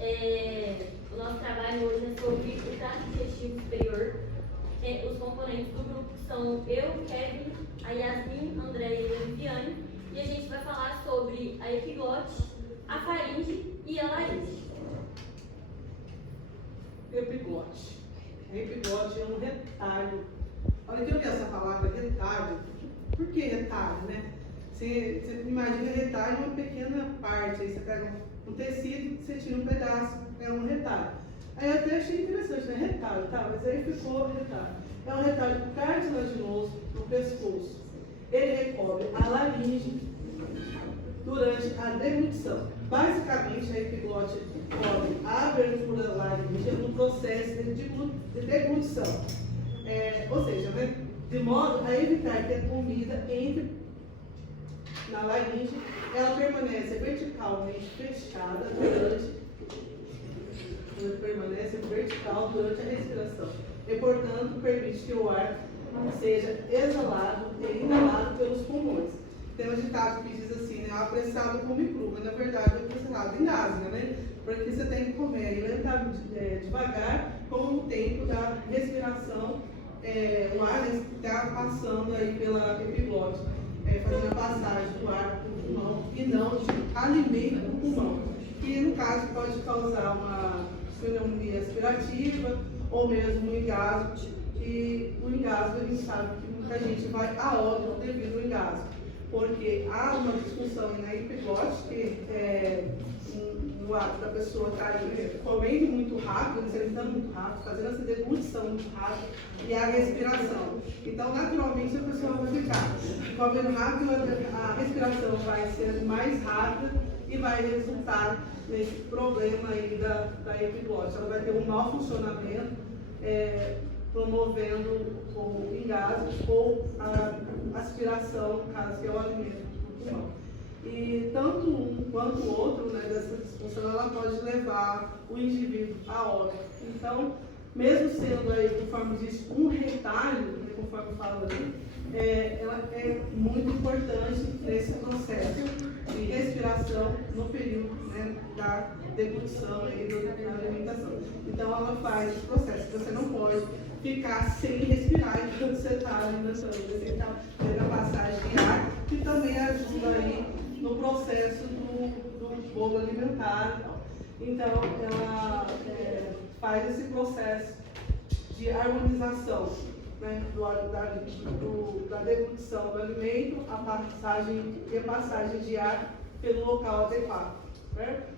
O nosso trabalho hoje é sobre o trato digestivo superior. Os componentes do grupo são eu, Kevin, a Yasmin, a Andréia e a Viviane. E a gente vai falar sobre a epiglote, a faringe e a laringe. Epiglote. A epiglote é um retalho. Olha que eu vi essa palavra retalho. Por que retalho, né? Você imagina retalho uma pequena parte. Aí você pega um tecido, você tira um pedaço, é um retalho. Aí eu até achei interessante, né? Retalho, tá? Mas aí ficou retalho. É um retalho cartilaginoso no pescoço. Ele recobre a laringe durante a deglutição. Basicamente, a epiglote cobre a abertura da laringe no processo de deglutição. Ou seja, né, de modo a evitar que a comida entre na laringe, ela permanece verticalmente fechada durante a respiração e, portanto, permite que o ar seja exalado e inalado pelos pulmões. Tem um ditado que diz assim, né, apressado come cru, mas na verdade o apressado engasga, né? Porque você tem que comer lentamente, devagar, com o tempo da respiração, o ar está passando aí pela epiglote, fazendo a passagem do ar para o pulmão e não de alimento para o pulmão, que no caso pode causar uma pneumonia aspirativa ou mesmo um engasgo, e o engasgo a gente sabe que muita gente vai a óbito devido ao engasgo, porque há uma disfunção na epiglote, que no ato da pessoa estar comendo muito rápido, se alimentando muito rápido, fazendo essa deglutição muito rápido, e a respiração. Então, naturalmente, a pessoa vai ficar comendo rápido, a respiração vai ser mais rápida e vai resultar nesse problema aí da epiglote. Ela vai ter um mau funcionamento, promovendo o engasgo ou a aspiração, no caso que é o alimento do pulmão. E tanto um quanto o outro, né, dessa disfunção, ela pode levar o indivíduo a óbito. Então, mesmo sendo aí, conforme diz, um retalho, né, conforme fala ali, ela é muito importante nesse processo de respiração no período, né, da deglutição e da alimentação. Então, ela faz esse processo. Você não pode ficar sem respirar enquanto você está alimentando. Você está tendo a passagem de ar, que também ajuda aí no processo do bolo alimentar. Então, ela faz esse processo de harmonização, né, da deglutição do alimento, a passagem de ar pelo local adequado. Certo?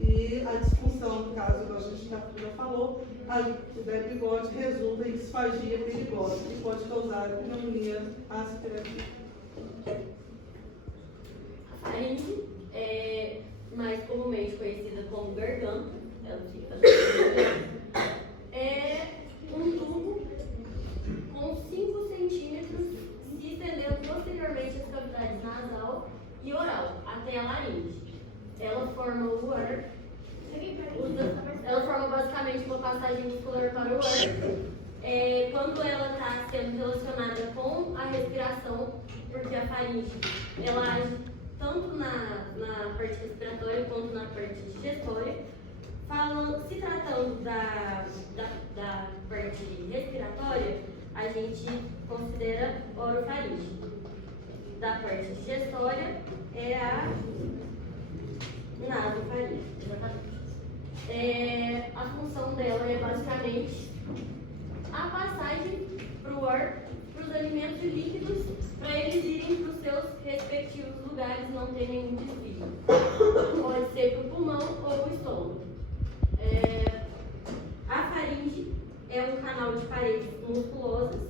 E a disfunção, no caso que a gente já falou, da epiglote resulta em disfagia periglótica, que pode causar pneumonia aspirativa. A faringe é mais comumente conhecida como garganta, ela fica um tubo com 5 centímetros se estendendo posteriormente as cavidades nasal e oral até a laringe. Ela forma o ar, ela forma basicamente uma passagem muscular para o ar. Quando ela está sendo relacionada com a respiração, porque a faringe ela age tanto na parte respiratória quanto na parte digestória. Se tratando da parte respiratória, a gente considera orofaringe. Da parte digestória é a nasofaringe, exatamente. A função dela é basicamente a passagem para o ar, para os alimentos e líquidos, para eles irem para os seus respectivos lugares, não ter nenhum desvio. Pode ser para o pulmão ou o estômago. A faringe é um canal de paredes musculosas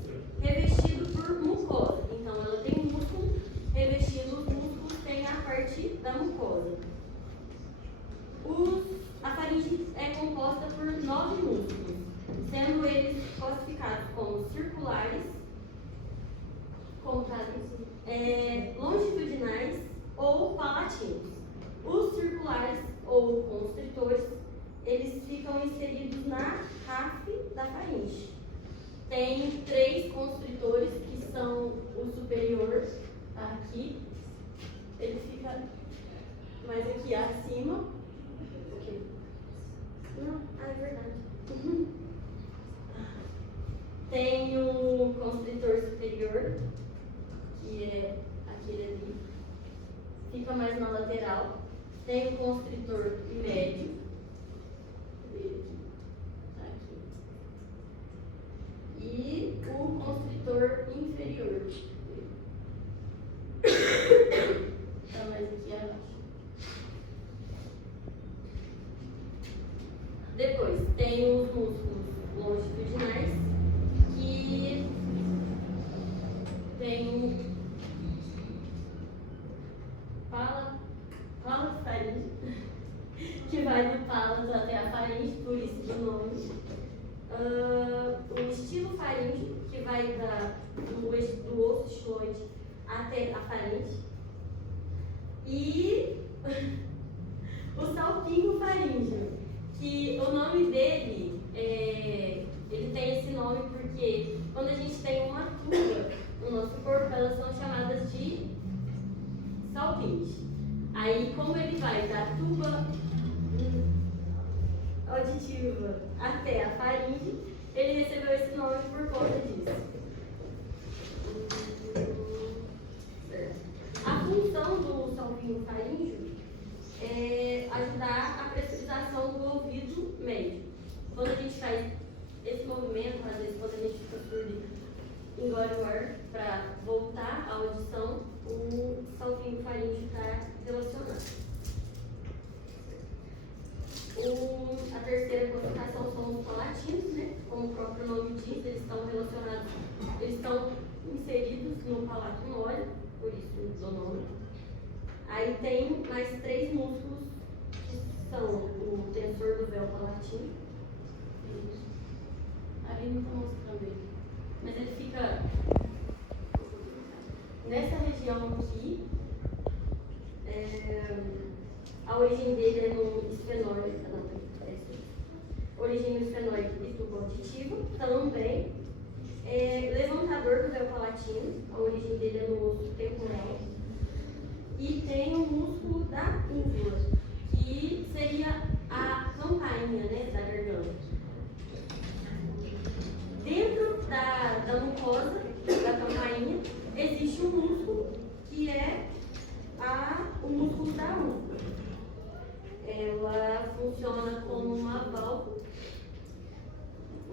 revestido por mucosa. Então, ela tem músculo revestido, os músculos têm a parte da mucosa. A faringe é composta por 9 músculos, sendo eles classificados como circulares, longitudinais ou palatinos. Os circulares ou constritores, eles ficam inseridos na RAF da faringe. Tem 3 constritores, que são o superior, aqui, ele fica mais aqui acima, fica mais na lateral. Tem o constritor médio. Tá aqui. E o constritor inferior. Tá mais aqui abaixo. Depois, tem os músculos longitudinais, que tem o palafaringe, que vai do palas até a faringe, por isso do nome. O estilofaringe, que vai do osso estiloide até a faringe. E o salpingo faríngeo, que o nome dele, ele tem esse nome porque quando a gente tem uma tuba no nosso corpo, elas são chamadas de salpinge. Aí, como ele vai da tuba auditiva até a faringe, ele recebeu esse nome por conta disso. A função do salpingo faríngeo é ajudar a pressurização do ouvido médio. Quando a gente faz esse movimento, às vezes quando a gente fica surdo, engole o ar para voltar à audição, o salpingo faríngeo está relacionado. A terceira classificação são os palatinos, né? Como o próprio nome diz, eles estão relacionados, eles estão inseridos no palato mole, por isso o nome. Aí tem mais 3 músculos, que são o tensor do véu palatino. Ali não estou mostrando ele, mas ele fica nessa região aqui. A origem dele é no esfenóide, origem no esfenóide e tubo auditivo, também. Levantador do véu palatino, a origem dele é no osso temporal. E tem o músculo da úvula, que seria a campainha, né, da garganta. Dentro da mucosa da campainha existe um músculo que é o músculo da úvula. Ela funciona como uma válvula,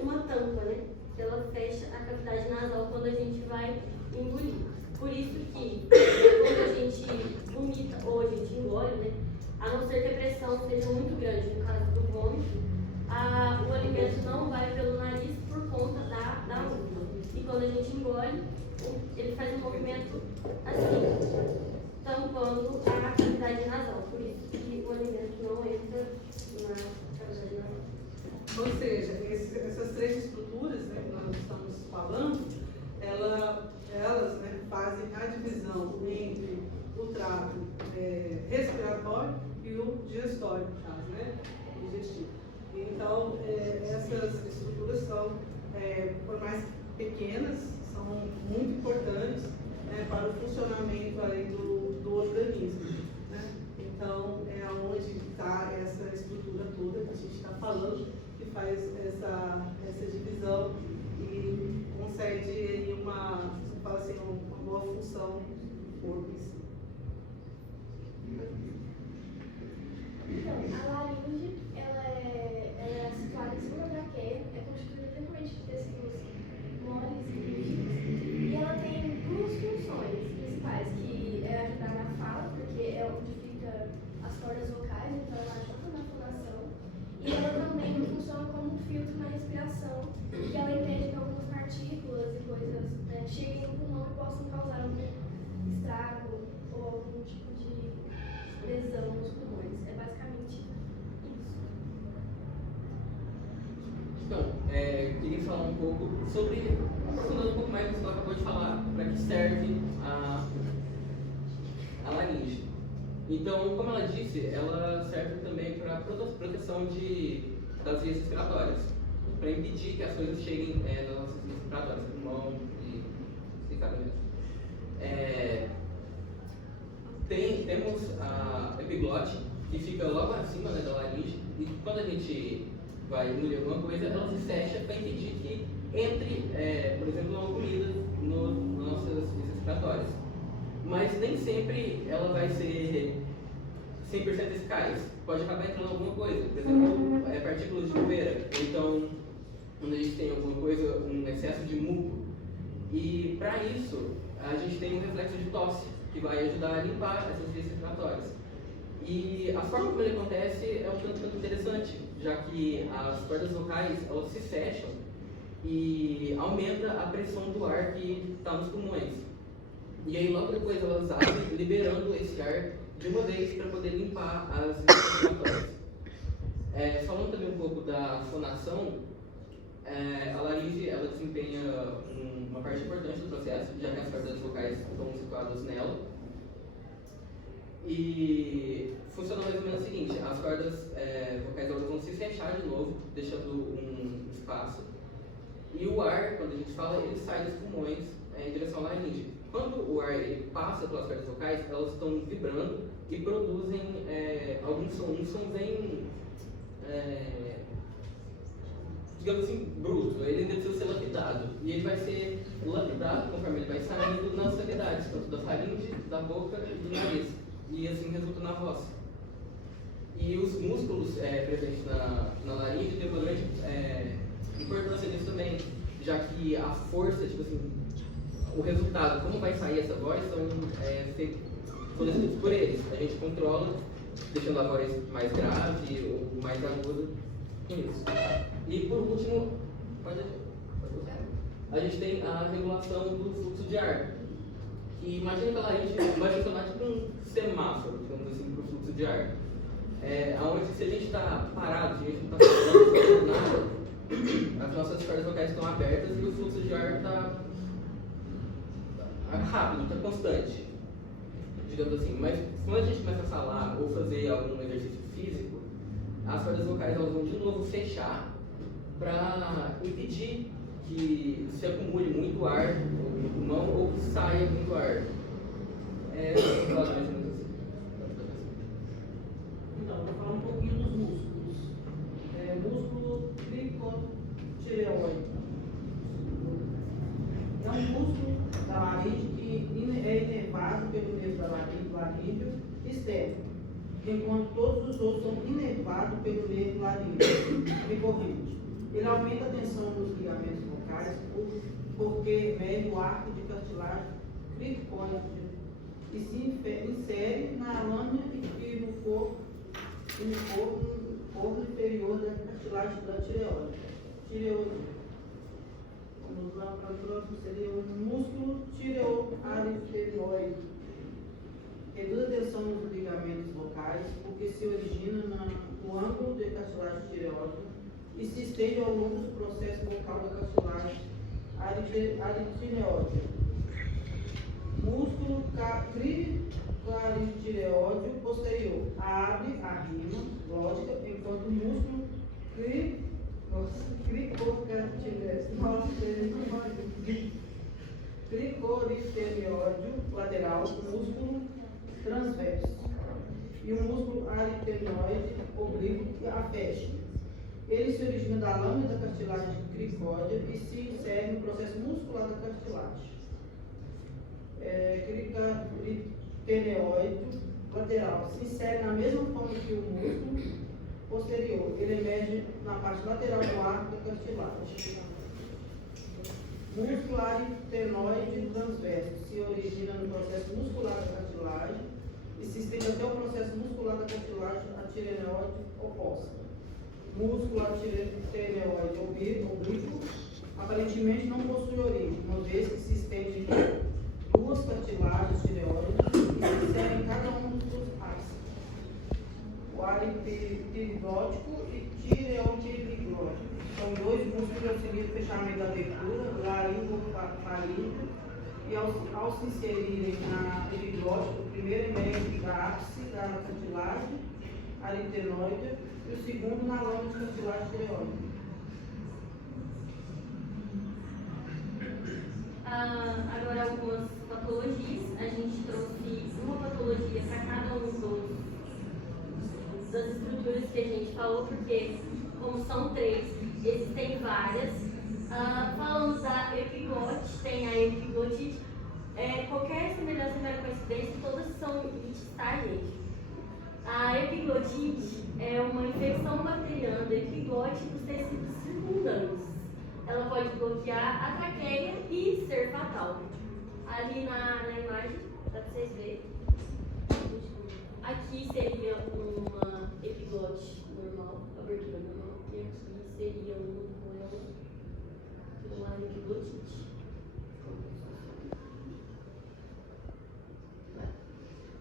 uma tampa, né? Que ela fecha a cavidade nasal quando a gente vai engolir. Por isso que quando a gente vomita ou a gente engole, né? A não ser que a pressão seja muito grande, no caso do vômito, o alimento não vai pelo nariz por conta da úvula. E quando a gente engole, ele faz um movimento assim, tampando a cavidade nasal. Por isso que o alimento não entra na cavidade nasal. Ou seja, essas 3 estruturas, né, que nós estamos falando, elas, né, fazem a divisão entre o trato respiratório e o digestório, no caso, né, digestivo. Então, essas estruturas são, por mais pequenas, são muito importantes, né, para o funcionamento aí do organismo. Né? Então, é onde está essa estrutura toda que a gente está falando, que faz essa divisão e concede aí uma boa função do corpo em si. Então, a laringe, ela é situada em cima da traqueia, é constituída principalmente de tecidos moles e rígidos, e ela tem 2 funções principais, que é ajudar na fala, porque é onde fica as cordas vocais, então ela ajuda na fonação, e ela também funciona como um filtro na respiração, que ela impede que algumas partículas e coisas, né, cheguem no pulmão e possam causar algum estrago ou algum tipo de lesão nos pulmões. É basicamente isso. Então, queria falar um pouco sobre, aprofundando um pouco mais do que você acabou de falar, para que serve a laringe. Então, como ela disse, ela serve também para proteção das vias respiratórias, para impedir que as coisas cheguem nas nossas vias respiratórias, pulmão e mesmo. Temos a epiglote, que fica logo acima, né, da laringe, e quando a gente vai engolir alguma coisa, ela se fecha para impedir que entre, por exemplo, uma comida nas nossas vias respiratórias. mas nem sempre ela vai ser 100% eficaz. Pode acabar entrando alguma coisa, por exemplo, partículas de poeira, ou então quando a gente tem alguma coisa, um excesso de muco. E para isso, a gente tem um reflexo de tosse, que vai ajudar a limpar essas vias respiratórias. E a forma como ele acontece é um tanto quanto interessante, já que as cordas vocais elas se fecham e aumenta a pressão do ar que está nos pulmões. E aí logo depois elas abrem, liberando esse ar de uma vez para poder limpar as vias respiratórias. Falando também um pouco da fonação, a laringe ela desempenha uma parte importante do processo, já que as cordas vocais estão situadas nela. E funciona mais ou menos o seguinte: as cordas vocais elas vão se fechar de novo, deixando um espaço. E o ar, quando a gente fala, ele sai dos pulmões em direção à laringe. Quando o ar ele passa pelas cordas vocais, elas estão vibrando e produzem algum som. Um som bem, digamos assim, bruto. Ele ainda precisa ser lapidado. E ele vai ser lapidado conforme ele vai saindo nas cavidades, tanto da faringe, da boca e do nariz. E assim resulta na voz. E os músculos presentes na laringe têm uma grande importância nisso também, já que a força, tipo assim, o resultado, como vai sair essa voz, são fornecidos por eles. A gente controla, deixando a voz mais grave ou mais aguda com isso. E por último, a gente tem a regulação do fluxo de ar. E imagina que a laringe vai funcionar tipo um semáforo, digamos assim, para o fluxo de ar. Onde se a gente está parado, se a gente não está falando nada, as nossas cordas vocais estão abertas e o fluxo de ar está rápido, está constante, digamos assim. Mas quando a gente começa a falar ou fazer algum exercício físico, as cordas vocais elas vão de novo fechar para impedir que se acumule muito ar no pulmão ou que saia muito ar. Então, vou falar um pouquinho dos músculos. Músculo cricotireoide. É um músculo da laringe que é inervado pelo nervo da laríngeo externo, enquanto todos os outros são inervados pelo nervo laríngeo recorrente. Ele aumenta a tensão dos ligamentos vocais porque mede o arco de cartilagem cricóide e se insere na lâmina e no corpo inferior da cartilagem da tireoide. Vamos lá para o próximo, seria o músculo tireoariterioide. Reduz a tensão nos ligamentos vocais porque se origina no ângulo da cartilagem tireoide e se estende ao longo do processo vocal da cartilagem aritireoide. Músculo cricoaritireoide posterior abre a rima glótica, enquanto o músculo cricoaritireoide lateral, músculo transverso, e o músculo aritenoide oblíquo a fecha. Ele se origina da lâmina da cartilagem cricóide e se insere no processo muscular da cartilagem. Cricoaritireoide lateral se insere na mesma forma que o músculo posterior. Ele emerge na parte lateral do arco da cartilagem. Músculo aritenoide transverso se origina no processo muscular da cartilagem e se estende até o processo muscular da cartilagem atirenoide oposta. Músculo atirenoide oblíquo aparentemente não possui origem, uma vez que se estende em duas cartilagens tireoides e se insere em cada um dos seus axes. O aripiriglótico e tireoepiriglótico são dois músculos que auxiliam o fechamento da abertura laringofaríngea e ao se inserirem na epiglótica, o primeiro emerge da ápice da cartilagem aritenoide e o segundo na lâmina de cartilagem tireoide. Agora algumas patologias. A gente trouxe uma patologia para cada um das estruturas que a gente falou, porque como são três, existem várias. Falando da epiglote, tem a epiglotite, Qualquer semelhança e mera coincidência, todas são lites, tá, gente? A epiglotite é uma infecção bacteriana do epiglote dos tecidos circundantes. Ela pode bloquear a traqueia e ser fatal. Ali na imagem, dá pra vocês verem. Aqui seria uma epiglote normal, abertura normal, e aqui seria uma epiglotite.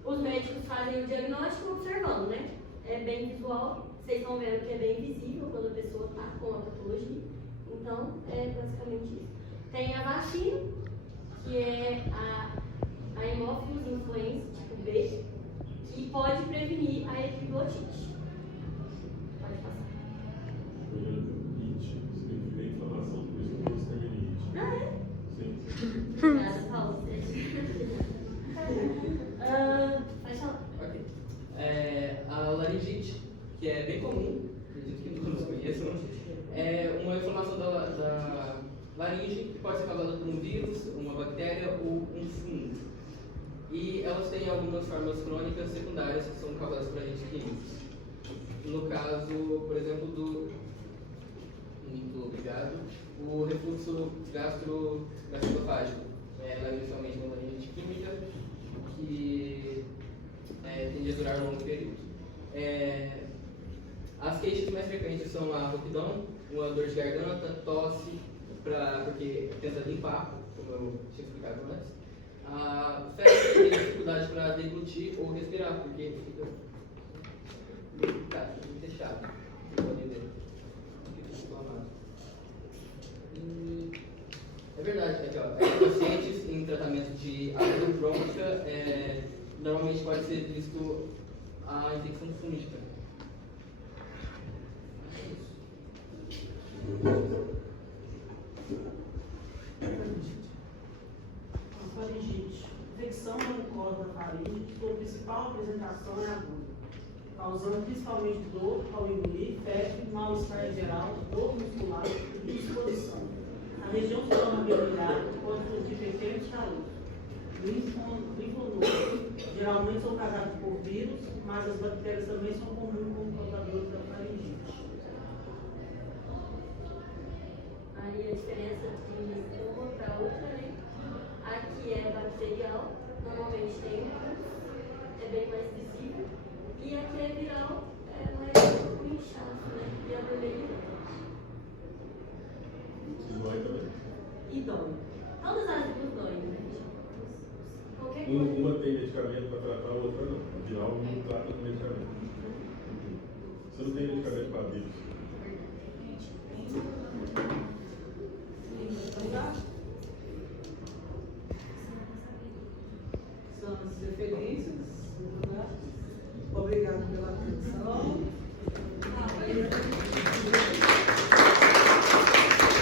Os médicos fazem o diagnóstico observando, né? É bem visual, vocês estão vendo que é bem visível quando a pessoa está com a patologia. Então, é basicamente isso. Tem a vacina, que é a Haemophilus influenza, tipo B, que pode prevenir a epiglotite. Pode passar. It significa inflamação, por isso que isso é meningite. Ah, é? Sim. Obrigada, Paulo. Pode falar. Ok. A laringite, que é bem comum, acredito que todos conheçam, é uma inflamação da laringe que pode ser causada por um vírus, uma bactéria ou um fungo. E elas têm algumas formas crônicas secundárias que são causadas por agentes químicos. No caso, por exemplo, muito obrigado, o refluxo gastroesofágico. Ela é inicialmente uma laringite química que tende a durar um longo período. As queixas mais frequentes são a rouquidão, uma dor de garganta, tosse, porque tenta limpar, como eu tinha explicado antes. A febre tem dificuldade para deglutir ou respirar, porque fica fechado. Você pode ver. Fica inflamado. É verdade, aqui, ó. Pacientes em tratamento de alergia crônica normalmente pode ser visto a infecção fúngica. A faringite. Infecção da mucosa da faringe, sua principal apresentação é aguda, causando principalmente dor ao engolir, febre, mal-estar em geral, dor muscular e disposição. A região estômago-biliar pode produzir pequenos caroços. Linfonodos geralmente são causados por vírus, mas as bactérias também são comuns como causadores da faringite. Aí a diferença de uma para outra, né? Aqui é bacterial, normalmente tem é bem mais visível. E aqui é viral, é mais um inchaço, né? E a vermelha. E dói também. E dói. Todas as duas doem, né? Qualquer coisa. Uma tem medicamento para tratar, a outra não. A viral não trata com medicamento. Você não tem medicamento para vírus. São as referências. Obrigado pela atenção.